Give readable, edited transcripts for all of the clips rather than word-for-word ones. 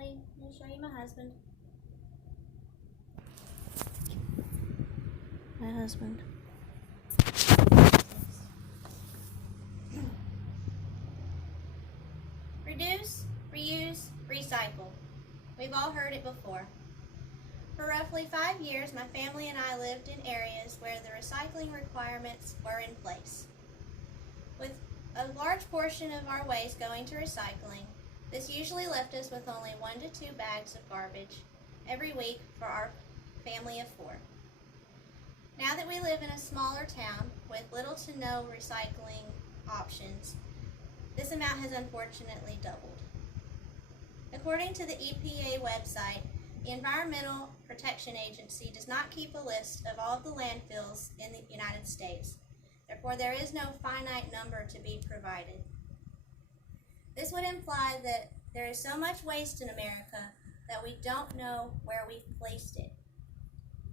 everybody. I'm going to show you my husband. My husband. Reduce, reuse, recycle. We've all heard it before. For roughly 5 years, my family and I lived in areas where the recycling requirements were in place. With a large portion of our waste going to recycling, this usually left us with only 1 to 2 bags of garbage every week for our family of 4. Now that we live in a smaller town with little to no recycling options, this amount has unfortunately doubled. According to the EPA website, the Environmental Protection Agency does not keep a list of all of the landfills in the United States. Therefore, there is no finite number to be provided. This would imply that there is so much waste in America that we don't know where we've placed it.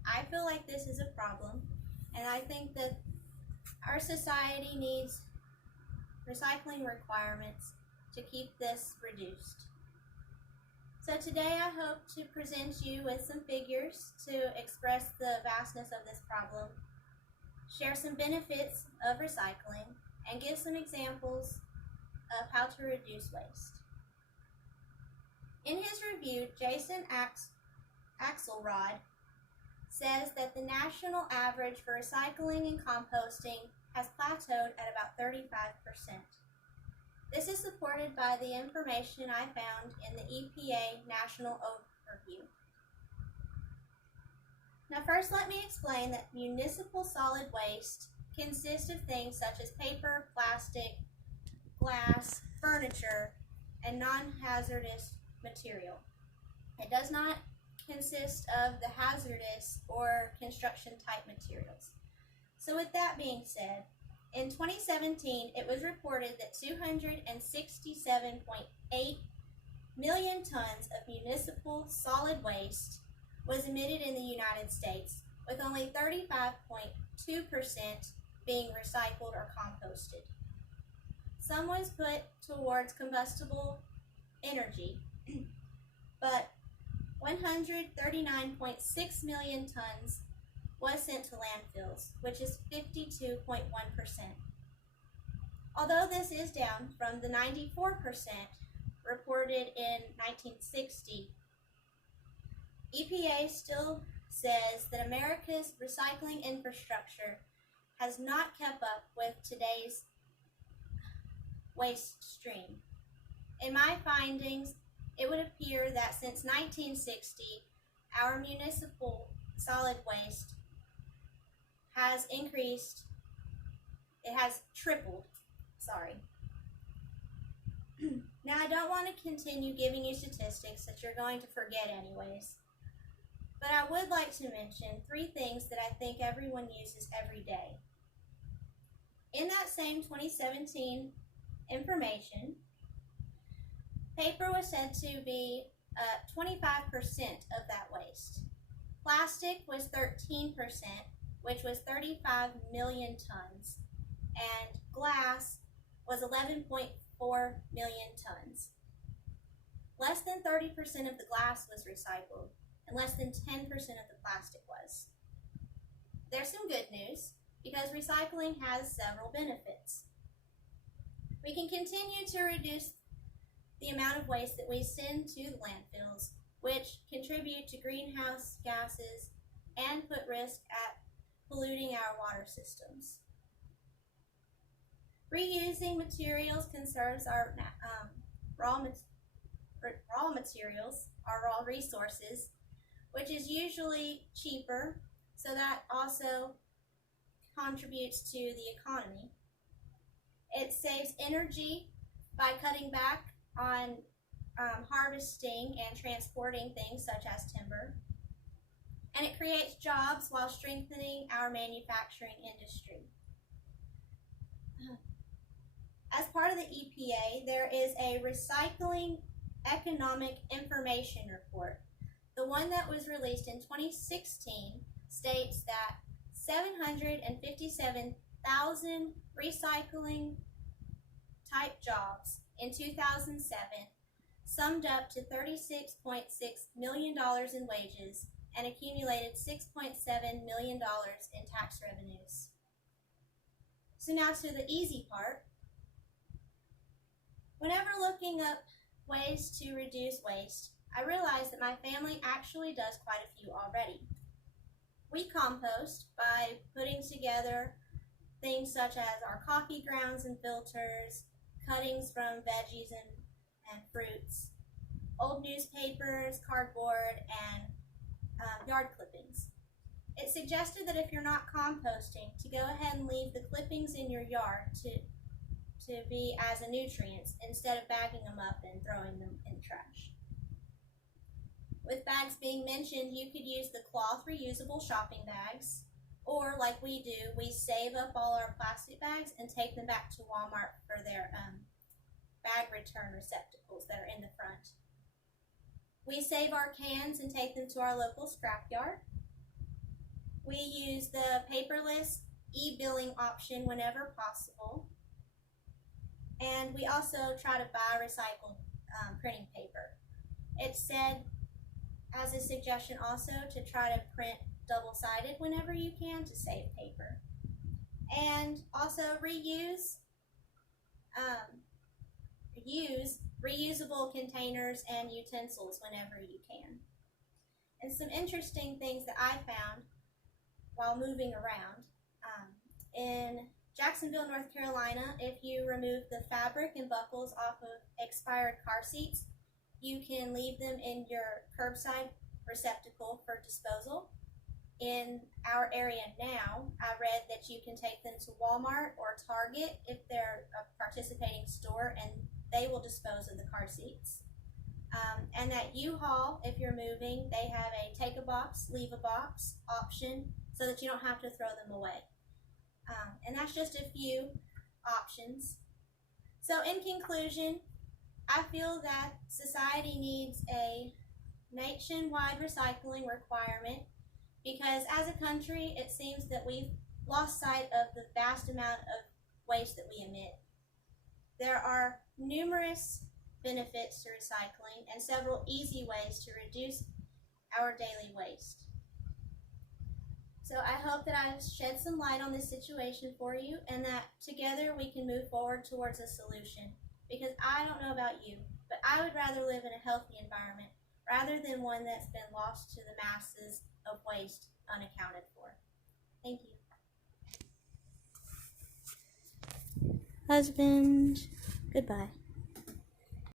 I feel like this is a problem, and I think that our society needs recycling requirements to keep this reduced. So today I hope to present you with some figures to express the vastness of this problem, share some benefits of recycling, and give some examples of how to reduce waste. In his review, Jason Axelrod says that the national average for recycling and composting has plateaued at about 35%. This is supported by the information I found in the EPA National Overview. Now first let me explain that municipal solid waste consists of things such as paper, plastic, glass, furniture, and non-hazardous material. It does not consist of the hazardous or construction type materials. So with that being said, in 2017, it was reported that 267.8 million tons of municipal solid waste was emitted in the United States, with only 35.2% being recycled or composted. Some was put towards combustible energy, but 139.6 million tons was sent to landfills, which is 52.1%. Although this is down from the 94% reported in 1960, EPA still says that America's recycling infrastructure has not kept up with today's waste stream. In my findings, it would appear that since 1960, our municipal solid waste has increased, it has tripled, Now I don't want to continue giving you statistics that you're going to forget anyways, but I would like to mention 3 things that I think everyone uses every day. In that same 2017 information, paper was said to be 25% of that waste. Plastic was 13%, which was 35 million tons, and glass was 11.4 million tons. Less than 30% of the glass was recycled, and less than 10% of the plastic was. There's some good news, because recycling has several benefits. We can continue to reduce the amount of waste that we send to the landfills, which contribute to greenhouse gases and put risk at polluting our water systems. Reusing materials conserves our raw materials, our raw resources, which is usually cheaper, so that also contributes to the economy. It saves energy by cutting back on harvesting and transporting things such as timber, and it creates jobs while strengthening our manufacturing industry. As part of the EPA, there is a Recycling Economic Information Report. The one that was released in 2016 states that 757,000 recycling type jobs in 2007 summed up to $36.6 million in wages and accumulated $6.7 million in tax revenues. So now to the easy part. Whenever looking up ways to reduce waste, I realized that my family actually does quite a few already. We compost by putting together things such as our coffee grounds and filters, cuttings from veggies and fruits, old newspapers, cardboard, and yard clippings. It's suggested that if you're not composting, to go ahead and leave the clippings in your yard to be as a nutrients instead of bagging them up and throwing them in the trash. With bags being mentioned, you could use the cloth reusable shopping bags, or like we do, we save up all our plastic bags and take them back to Walmart for their bag return receptacles that are in the front. We save our cans and take them to our local scrapyard. We use the paperless e-billing option whenever possible. And we also try to buy recycled printing paper. It's said as a suggestion also to try to print double-sided whenever you can to save paper. And also use reusable containers and utensils whenever you can. And some interesting things that I found while moving around. In Jacksonville, North Carolina, if you remove the fabric and buckles off of expired car seats, you can leave them in your curbside receptacle for disposal. In our area now, I read that you can take them to Walmart or Target if they're a participating store, and they will dispose of the car seats. And at U-Haul, if you're moving, they have a take a box, leave a box option so that you don't have to throw them away. And that's just a few options. So in conclusion, I feel that society needs a nationwide recycling requirement because as a country, it seems that we've lost sight of the vast amount of waste that we emit. There are numerous benefits to recycling and several easy ways to reduce our daily waste. So I hope that I've shed some light on this situation for you and that together we can move forward towards a solution. Because I don't know about you, but I would rather live in a healthy environment rather than one that's been lost to the masses of waste unaccounted for. Thank you. Husband, goodbye.